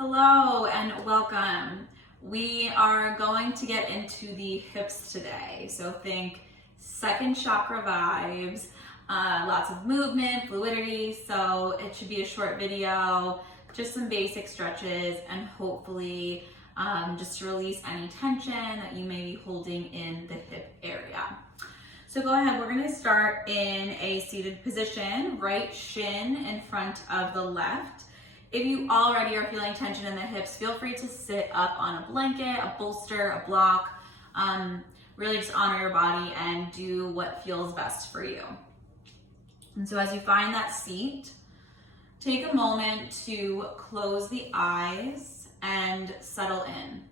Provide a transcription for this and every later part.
Hello and welcome. We are going to get into the hips today. So think second chakra vibes, lots of movement, fluidity. So it should be a short video, just some basic stretches, and hopefully just to release any tension that you may be holding in the hip area. So go ahead, we're gonna start in a seated position, right shin in front of the left. If you already are feeling tension in the hips, feel free to sit up on a blanket, a bolster, a block. Really just honor your body and do what feels best for you. And so as you find that seat, take a moment to close the eyes and settle in.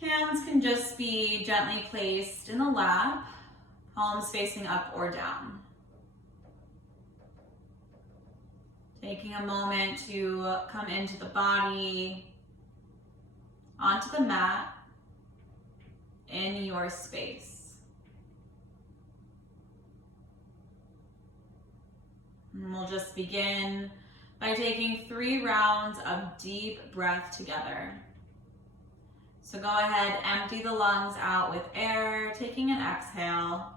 Hands can just be gently placed in the lap, palms facing up or down. Taking a moment to come into the body, onto the mat, in your space. And we'll just begin by taking 3 rounds of deep breath together. So go ahead, empty the lungs out with air, taking an exhale.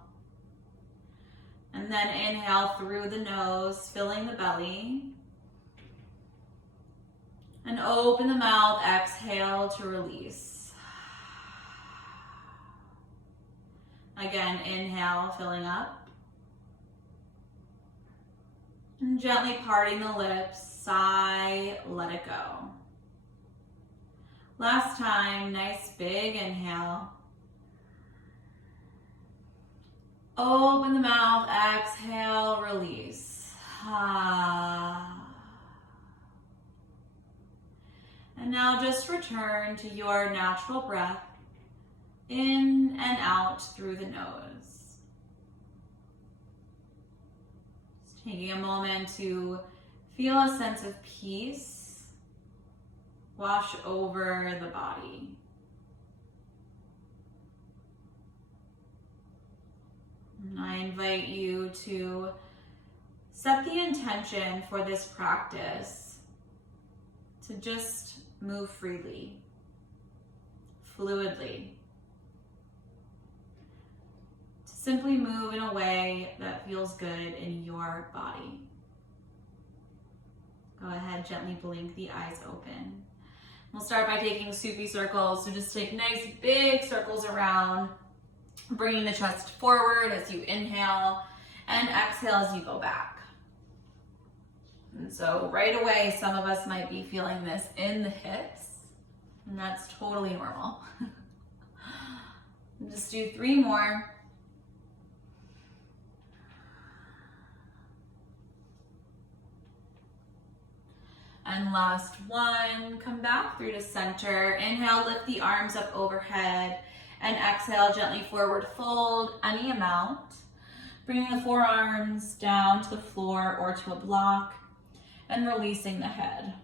And then inhale through the nose, filling the belly. And open the mouth, exhale to release. Again, inhale, filling up. And gently parting the lips, sigh, let it go. Last time, nice big inhale. Open the mouth, exhale, release. And now just return to your natural breath, in and out through the nose. Just taking a moment to feel a sense of peace wash over the body. And I invite you to set the intention for this practice to just move freely, fluidly. To simply move in a way that feels good in your body. Go ahead, gently blink the eyes open. We'll start by taking Sufi circles. So just take nice big circles around, bringing the chest forward as you inhale and exhale as you go back. And so right away, some of us might be feeling this in the hips, and that's totally normal. And just do 3 more. And last one, come back through to center. Inhale, lift the arms up overhead, and exhale, gently forward fold any amount. Bringing the forearms down to the floor or to a block, and releasing the head.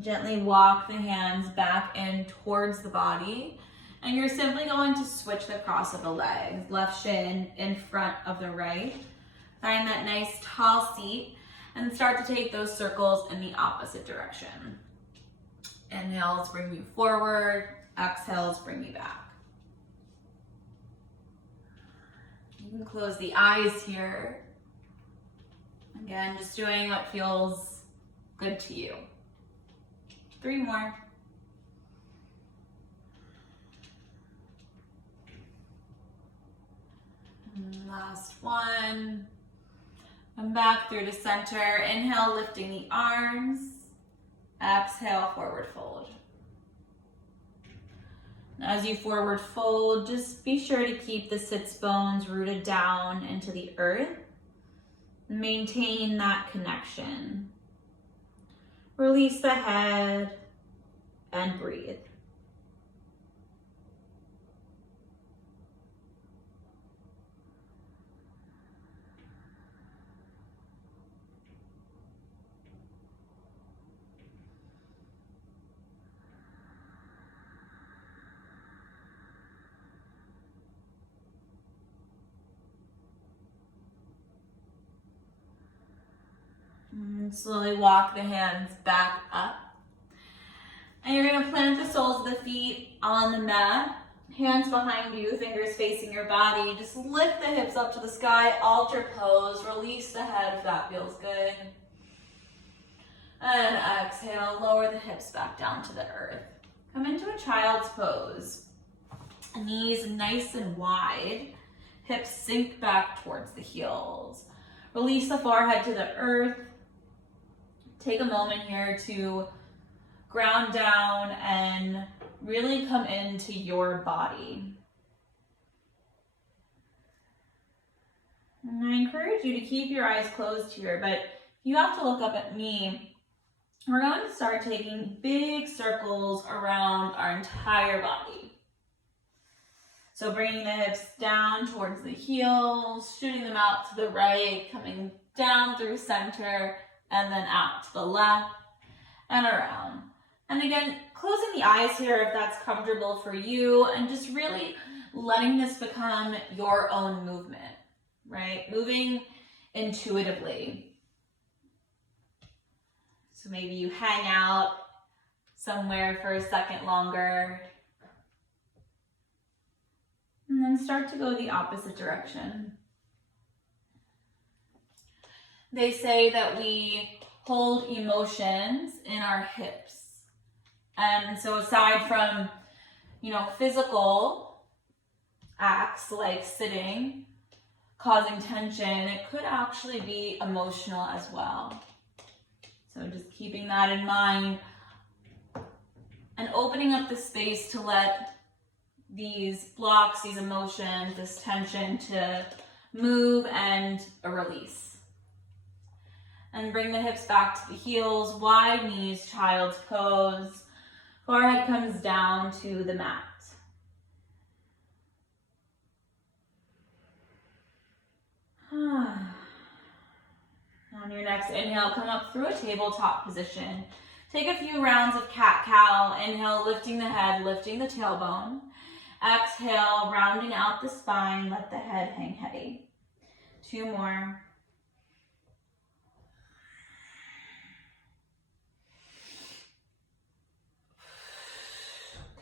Gently walk the hands back in towards the body, and you're simply going to switch the cross of the legs, left shin in front of the right. Find that nice tall seat and start to take those circles in the opposite direction. Inhales bring you forward, exhales bring you back. You can close the eyes here. Again, just doing what feels good to you. 3 more. And last one. Come back through to center. Inhale, lifting the arms. Exhale, forward fold. As you forward fold, just be sure to keep the sits bones rooted down into the earth. Maintain that connection. Release the head and breathe. And slowly walk the hands back up. And you're gonna plant the soles of the feet on the mat. Hands behind you, fingers facing your body. Just lift the hips up to the sky, altar pose. Release the head if that feels good. And exhale, lower the hips back down to the earth. Come into a child's pose. Knees nice and wide. Hips sink back towards the heels. Release the forehead to the earth. Take a moment here to ground down and really come into your body. And I encourage you to keep your eyes closed here, but you have to look up at me. We're going to start taking big circles around our entire body. So bringing the hips down towards the heels, shooting them out to the right, coming down through center, and then out to the left and around. And again, closing the eyes here if that's comfortable for you, and just really letting this become your own movement, right? Moving intuitively. So maybe you hang out somewhere for a second longer, and then start to go the opposite direction. They say that we hold emotions in our hips. And so aside from, physical acts like sitting, causing tension, it could actually be emotional as well. So just keeping that in mind and opening up the space to let these blocks, these emotions, this tension to move and a release. And bring the hips back to the heels, wide knees, child's pose. Forehead comes down to the mat. On your next inhale, come up through a tabletop position. Take a few rounds of cat-cow. Inhale, lifting the head, lifting the tailbone. Exhale, rounding out the spine, let the head hang heavy. 2 more.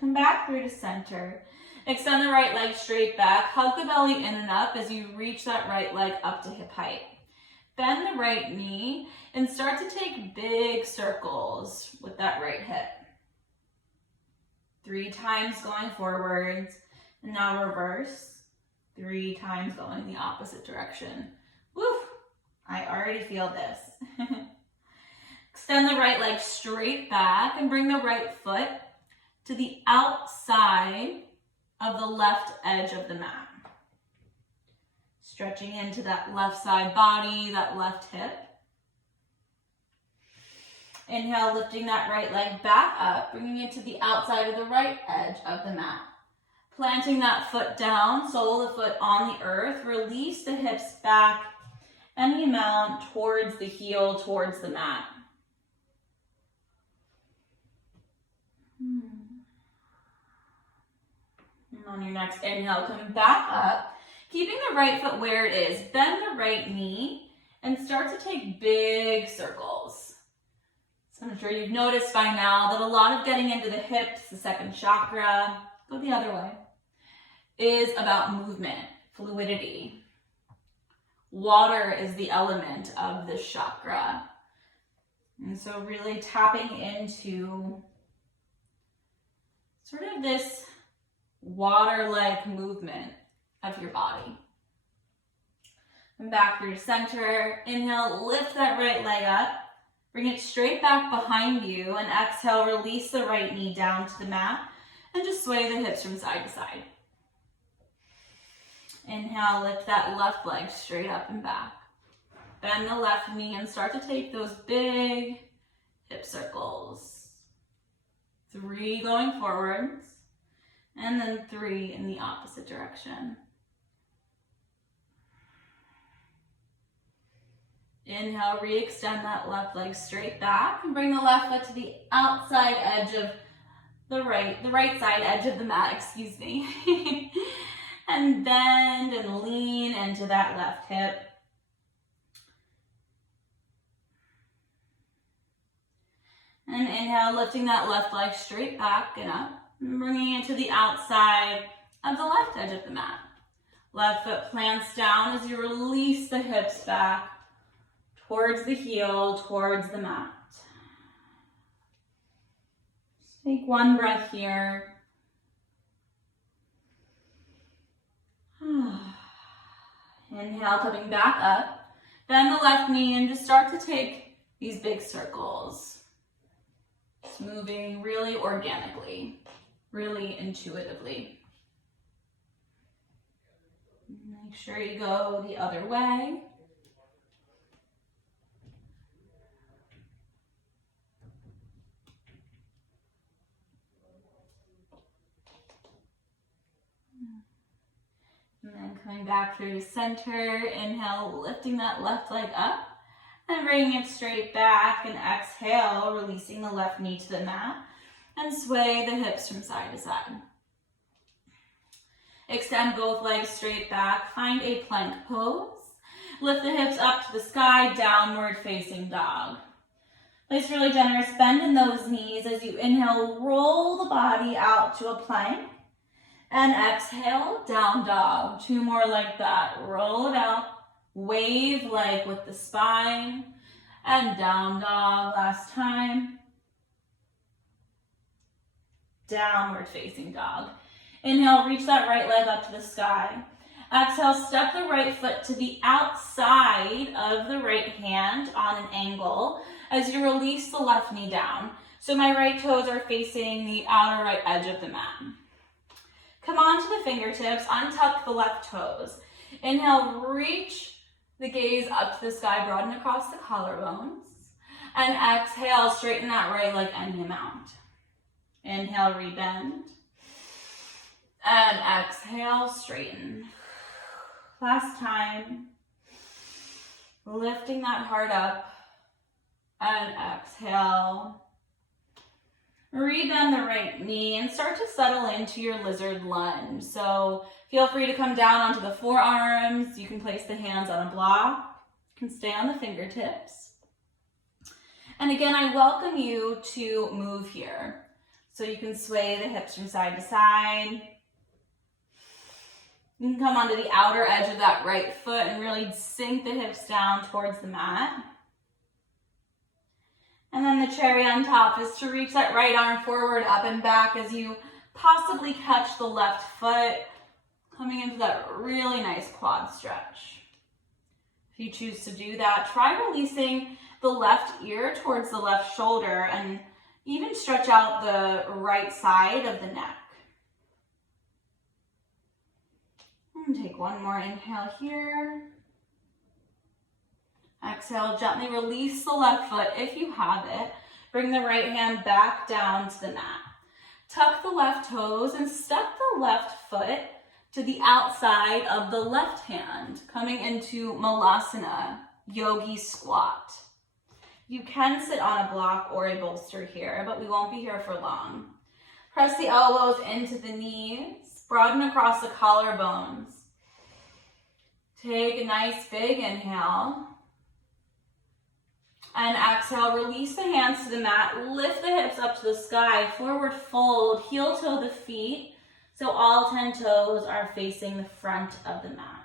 Come back through to center. Extend the right leg straight back. Hug the belly in and up as you reach that right leg up to hip height. Bend the right knee and start to take big circles with that right hip. 3 times going forwards, and now reverse. 3 times going the opposite direction. Woo! I already feel this. Extend the right leg straight back and bring the right foot to the outside of the left edge of the mat. Stretching into that left side body, that left hip. Inhale, lifting that right leg back up, bringing it to the outside of the right edge of the mat. Planting that foot down, sole of the foot on the earth. Release the hips back any amount towards the heel, towards the mat. And on your next inhale, coming back up, keeping the right foot where it is. Bend the right knee and start to take big circles. So I'm sure you've noticed by now that a lot of getting into the hips, the second chakra, go the other way, is about movement, fluidity. Water is the element of this chakra. And so really tapping into sort of this water-like movement of your body. And back through center. Inhale, lift that right leg up. Bring it straight back behind you. And exhale, release the right knee down to the mat. And just sway the hips from side to side. Inhale, lift that left leg straight up and back. Bend the left knee and start to take those big hip circles. 3 going forwards. And then 3 in the opposite direction. Inhale, re-extend that left leg straight back and bring the left foot to the outside edge of the right side edge of the mat, excuse me. And bend and lean into that left hip. And inhale, lifting that left leg straight back and up, and bringing it to the outside of the left edge of the mat. Left foot plants down as you release the hips back towards the heel, towards the mat. Just take one breath here. Inhale, coming back up. Bend the left knee and just start to take these big circles. Just moving really organically, really intuitively. Make sure you go the other way. And then coming back through center, inhale, lifting that left leg up and bringing it straight back, and exhale, releasing the left knee to the mat and sway the hips from side to side. Extend both legs straight back, find a plank pose. Lift the hips up to the sky, downward facing dog. Place really generous bend in those knees as you inhale, roll the body out to a plank. And exhale, down dog. 2 more like that. Roll it out. Wave leg with the spine. And down dog last time. Downward facing dog. Inhale, reach that right leg up to the sky. Exhale, step the right foot to the outside of the right hand on an angle as you release the left knee down. So my right toes are facing the outer right edge of the mat. Come onto the fingertips, untuck the left toes. Inhale, reach the gaze up to the sky, broaden across the collarbones. And exhale, straighten that right leg any amount. Inhale, rebend. And exhale, straighten. Last time. Lifting that heart up. And exhale. Rebend the right knee and start to settle into your lizard lunge. So feel free to come down onto the forearms. You can place the hands on a block. You can stay on the fingertips. And again, I welcome you to move here. So you can sway the hips from side to side. You can come onto the outer edge of that right foot and really sink the hips down towards the mat. And then the cherry on top is to reach that right arm forward, up and back as you possibly catch the left foot, coming into that really nice quad stretch. If you choose to do that, try releasing the left ear towards the left shoulder and even stretch out the right side of the neck. And take one more inhale here. Exhale, gently release the left foot if you have it. Bring the right hand back down to the mat. Tuck the left toes and step the left foot to the outside of the left hand, coming into Malasana, yogi squat. You can sit on a block or a bolster here, but we won't be here for long. Press the elbows into the knees, broaden across the collarbones. Take a nice big inhale. And exhale, release the hands to the mat, lift the hips up to the sky, forward fold, heel toe the feet, so all 10 toes are facing the front of the mat.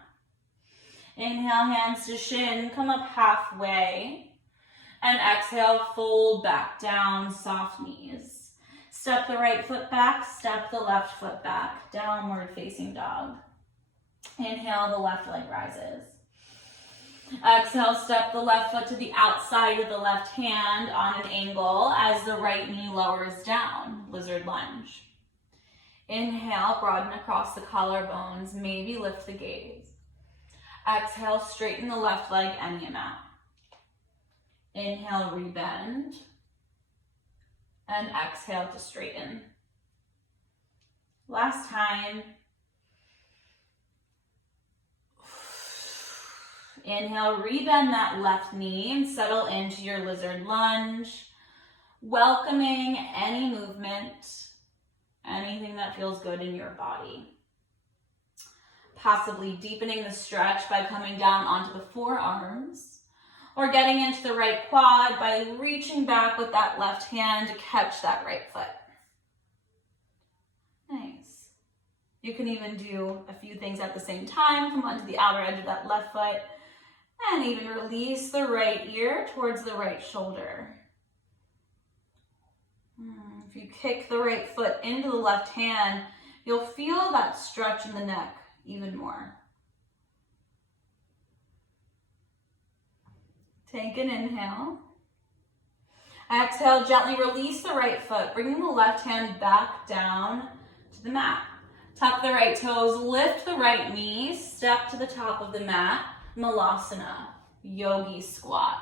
Inhale, hands to shin, come up halfway, and exhale, fold back down, soft knees. Step the right foot back, step the left foot back, downward facing dog. Inhale, the left leg rises. Exhale, step the left foot to the outside of the left hand on an angle as the right knee lowers down, lizard lunge. Inhale, broaden across the collarbones, maybe lift the gaze. Exhale, straighten the left leg any amount. Inhale, rebend. And exhale to straighten. Last time. Inhale, rebend that left knee and settle into your lizard lunge, welcoming any movement, anything that feels good in your body. Possibly deepening the stretch by coming down onto the forearms, or getting into the right quad by reaching back with that left hand to catch that right foot. Nice. You can even do a few things at the same time. Come onto the outer edge of that left foot and even release the right ear towards the right shoulder. If you kick the right foot into the left hand, you'll feel that stretch in the neck even more. Take an inhale. Exhale, gently release the right foot, bringing the left hand back down to the mat. Tuck the right toes, lift the right knee, step to the top of the mat, Malasana, yogi squat.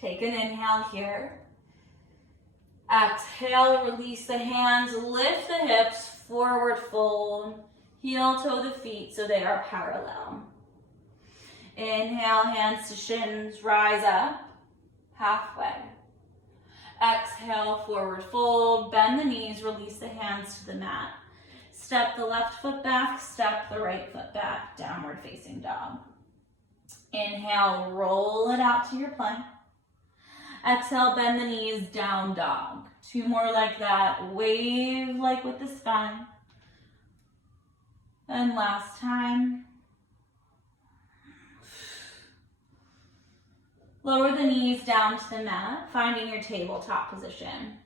Take an inhale here. Exhale, release the hands, lift the hips, forward fold, heel toe the feet so they are parallel. Inhale, hands to shins, rise up, halfway. Exhale, forward fold, bend the knees, release the hands to the mat. Step the left foot back, step the right foot back, downward facing dog. Inhale, roll it out to your plank. Exhale, bend the knees, down dog. 2 more like that, wave like with the spine. And last time. Lower the knees down to the mat, finding your tabletop position.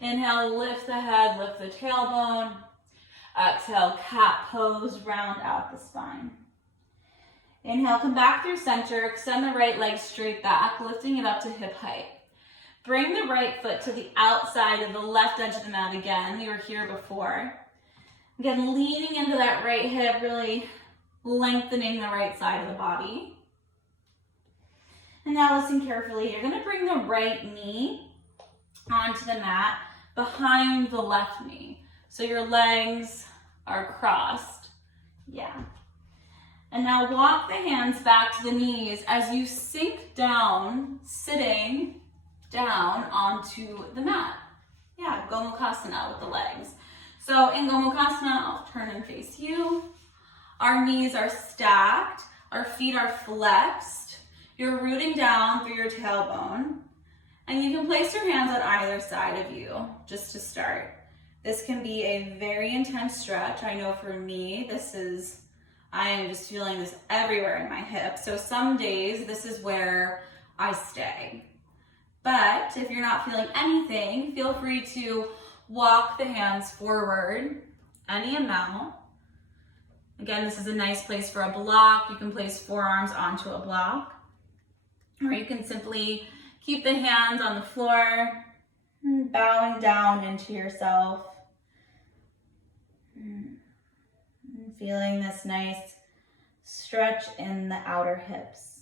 Inhale, lift the head, lift the tailbone. Exhale, cat pose, round out the spine. Inhale, come back through center, extend the right leg straight back, lifting it up to hip height. Bring the right foot to the outside of the left edge of the mat again. We were here before. Again, leaning into that right hip, really lengthening the right side of the body. And now listen carefully. You're gonna bring the right knee onto the mat behind the left knee. So your legs are crossed. Yeah. And now walk the hands back to the knees as you sink down, sitting down onto the mat. Yeah, Gomukhasana with the legs. So in Gomukhasana, I'll turn and face you. Our knees are stacked, our feet are flexed. You're rooting down through your tailbone. And you can place your hands on either side of you, just to start. This can be a very intense stretch. I know for me, I am just feeling this everywhere in my hips. So some days, this is where I stay. But if you're not feeling anything, feel free to walk the hands forward any amount. Again, this is a nice place for a block. You can place forearms onto a block. Or you can simply keep the hands on the floor, bowing down into yourself. Feeling this nice stretch in the outer hips.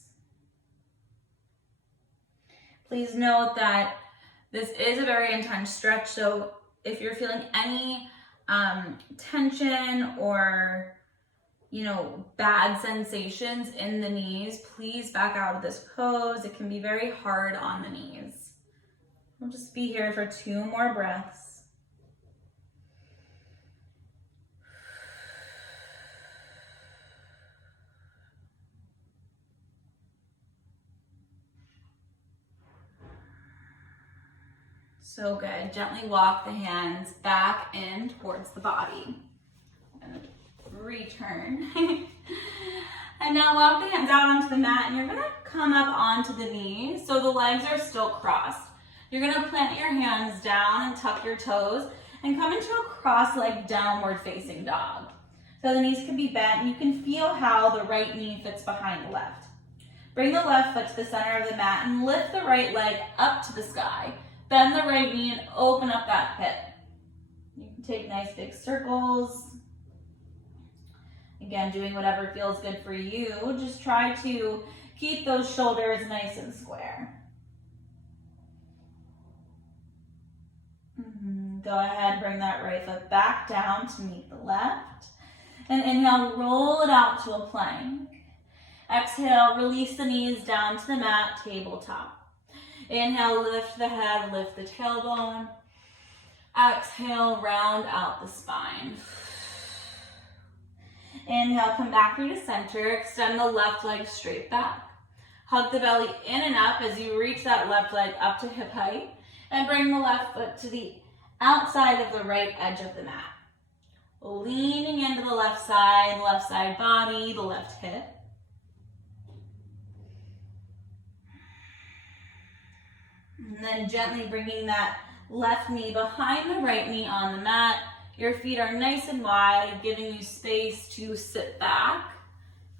Please note that this is a very intense stretch, so if you're feeling any tension or bad sensations in the knees, please back out of this pose. It can be very hard on the knees. We'll just be here for 2 more breaths. So good. Gently walk the hands back in towards the body. And return. And now walk the hands out onto the mat, and you're gonna come up onto the knees so the legs are still crossed. You're gonna plant your hands down and tuck your toes and come into a cross-legged downward facing dog. So the knees can be bent, and you can feel how the right knee fits behind the left. Bring the left foot to the center of the mat and lift the right leg up to the sky. Bend the right knee and open up that hip. You can take nice big circles. Again, doing whatever feels good for you. Just try to keep those shoulders nice and square. Go ahead, bring that right foot back down to meet the left. And inhale, roll it out to a plank. Exhale, release the knees down to the mat, tabletop. Inhale, lift the head, lift the tailbone. Exhale, round out the spine. Inhale, come back through to center. Extend the left leg straight back. Hug the belly in and up as you reach that left leg up to hip height, and bring the left foot to the outside of the right edge of the mat. Leaning into the left side body, the left hip. And then gently bringing that left knee behind the right knee on the mat. Your feet are nice and wide, giving you space to sit back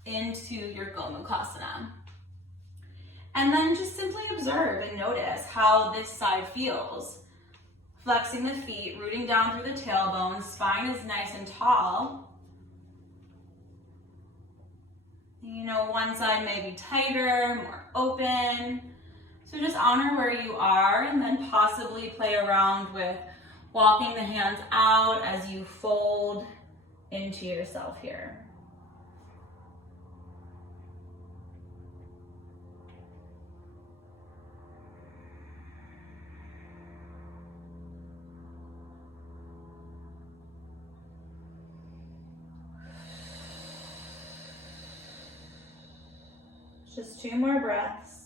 into your Gomukhasana. And then just simply observe and notice how this side feels. Flexing the feet, rooting down through the tailbone, spine is nice and tall. You know, one side may be tighter, more open. So just honor where you are and then possibly play around with walking the hands out as you fold into yourself here. Just 2 more breaths.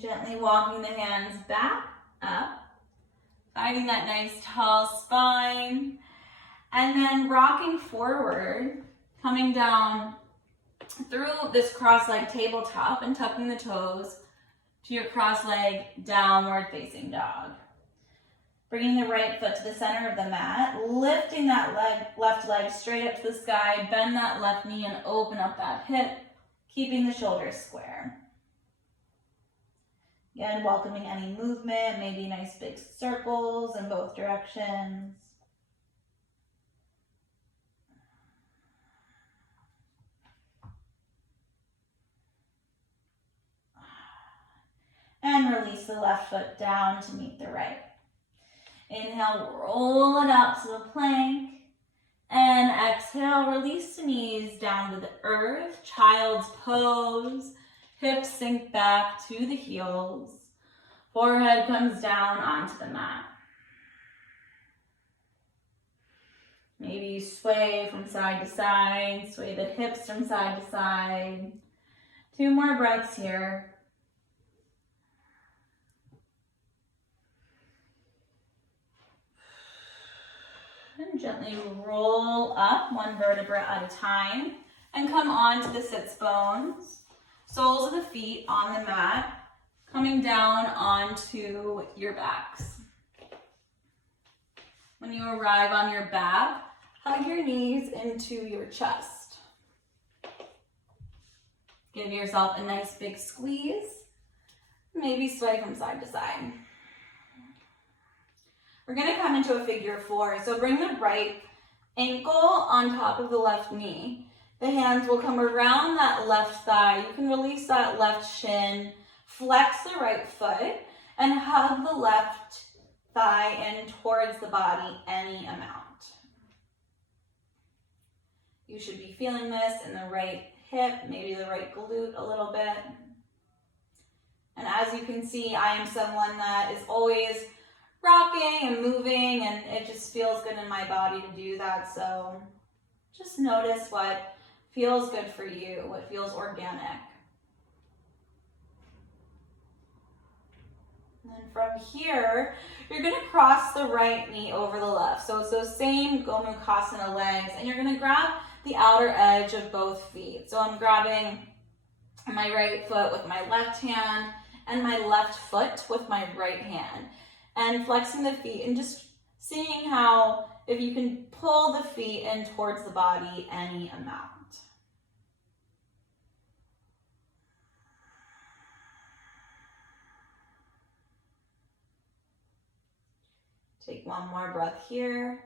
Gently walking the hands back up, finding that nice tall spine, and then rocking forward, coming down through this cross-legged tabletop and tucking the toes to your cross-leg downward facing dog. Bringing the right foot to the center of the mat, lifting that left leg straight up to the sky, bend that left knee and open up that hip, keeping the shoulders square. Again, welcoming any movement, maybe nice big circles in both directions. And release the left foot down to meet the right. Inhale, roll it up to the plank. And exhale, release the knees down to the earth, child's pose. Hips sink back to the heels. Forehead comes down onto the mat. Maybe you sway from side to side, sway the hips from side to side. 2 more breaths here. And gently roll up 1 vertebra at a time and come onto the sits bones. Soles of the feet on the mat, coming down onto your backs. When you arrive on your back, hug your knees into your chest. Give yourself a nice big squeeze. Maybe sway from side to side. We're going to come into a figure 4. So bring the right ankle on top of the left knee. The hands will come around that left thigh. You can release that left shin, flex the right foot, and hug the left thigh in towards the body any amount. You should be feeling this in the right hip, maybe the right glute a little bit. And as you can see, I am someone that is always rocking and moving, and it just feels good in my body to do that. So just notice what feels good for you, what feels organic. And then from here, you're gonna cross the right knee over the left. So it's those same Gomukhasana legs, and you're gonna grab the outer edge of both feet. So I'm grabbing my right foot with my left hand and my left foot with my right hand, and flexing the feet and just seeing how, if you can pull the feet in towards the body any amount. Take 1 more breath here.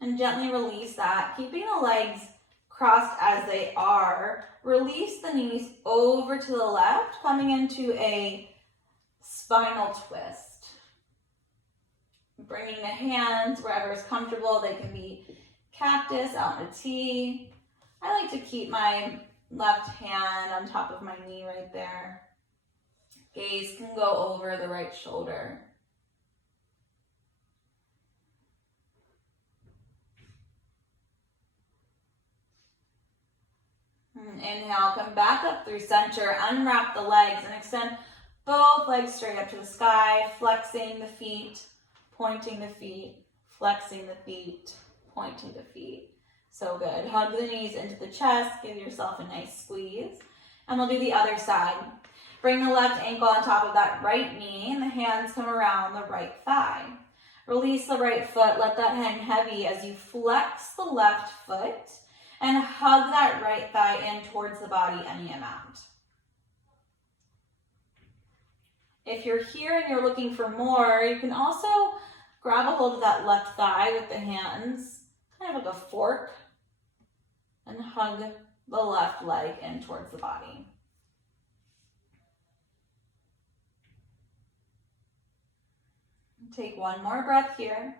And gently release that, keeping the legs crossed as they are. Release the knees over to the left, coming into a spinal twist. Bringing the hands wherever is comfortable. They can be cactus, out in a T. I like to keep my Left hand on top of my knee right there. Gaze can go over the right shoulder. Inhale, come back up through center, unwrap the legs and extend both legs straight up to the sky, flexing the feet, pointing the feet, flexing the feet, pointing the feet. So good. Hug the knees into the chest, give yourself a nice squeeze. And we'll do the other side. Bring the left ankle on top of that right knee and the hands come around the right thigh. Release the right foot, let that hang heavy as you flex the left foot and hug that right thigh in towards the body any amount. If you're here and you're looking for more, you can also grab a hold of that left thigh with the hands, kind of like a fork, and hug the left leg in towards the body. Take one more breath here.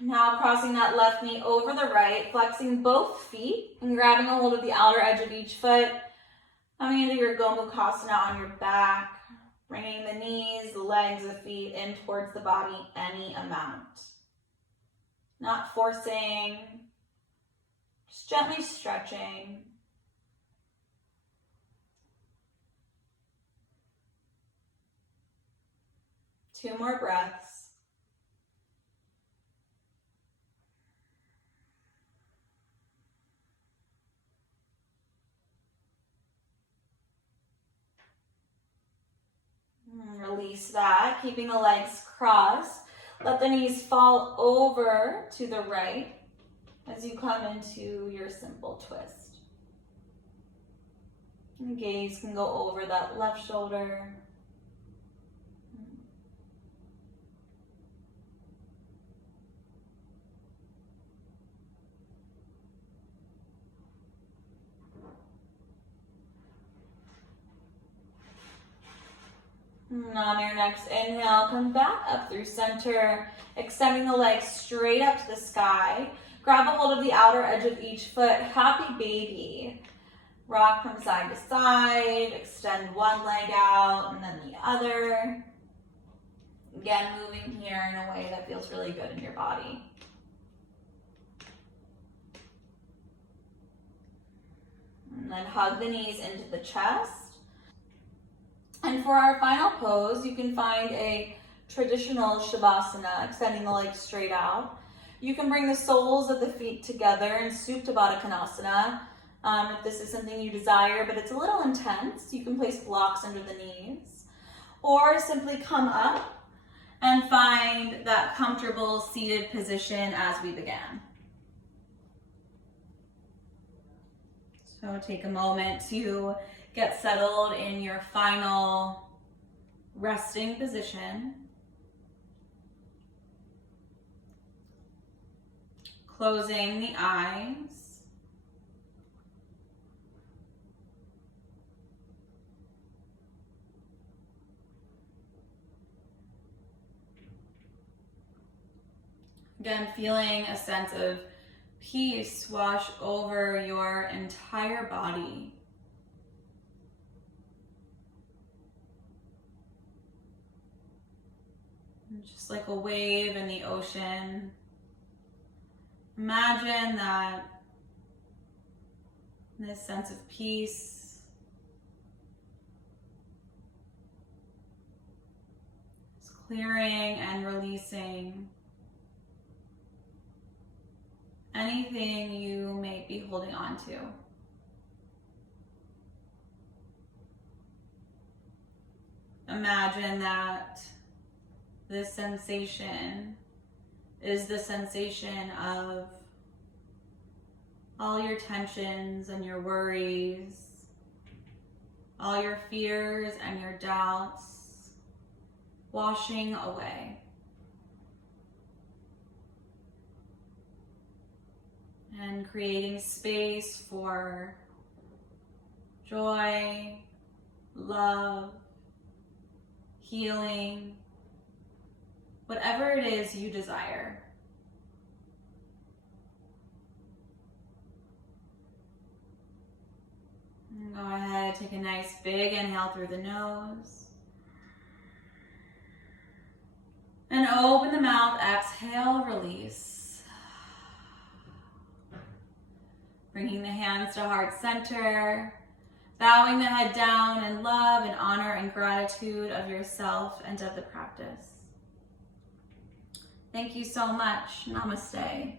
Now crossing that left knee over the right, flexing both feet and grabbing a hold of the outer edge of each foot, coming into your Gomukhasana on your back, bringing the knees, the legs, the feet in towards the body any amount. Not forcing, just gently stretching. Two more breaths. Release that, keeping the legs crossed. Let the knees fall over to the right as you come into your simple twist. And the gaze can go over that left shoulder. And on your next inhale, come back up through center, extending the legs straight up to the sky. Grab a hold of the outer edge of each foot, happy baby. Rock from side to side, extend one leg out and then the other. Again, moving here in a way that feels really good in your body. And then hug the knees into the chest. And for our final pose, you can find a traditional Shavasana, extending the legs straight out. You can bring the soles of the feet together in Supta Baddha Konasana. If this is something you desire, but it's a little intense, you can place blocks under the knees. Or simply come up and find that comfortable seated position as we begin. So take a moment to get settled in your final resting position. Closing the eyes. Again, feeling a sense of peace wash over your entire body. Just like a wave in the ocean. Imagine that this sense of peace is clearing and releasing anything you may be holding on to. Imagine that this sensation is the sensation of all your tensions and your worries, all your fears and your doubts washing away. And creating space for joy, love, healing, whatever it is you desire. Go ahead, take a nice big inhale through the nose. And open the mouth, exhale, release. Bringing the hands to heart center. Bowing the head down in love and honor and gratitude of yourself and of the practice. Thank you so much. Namaste.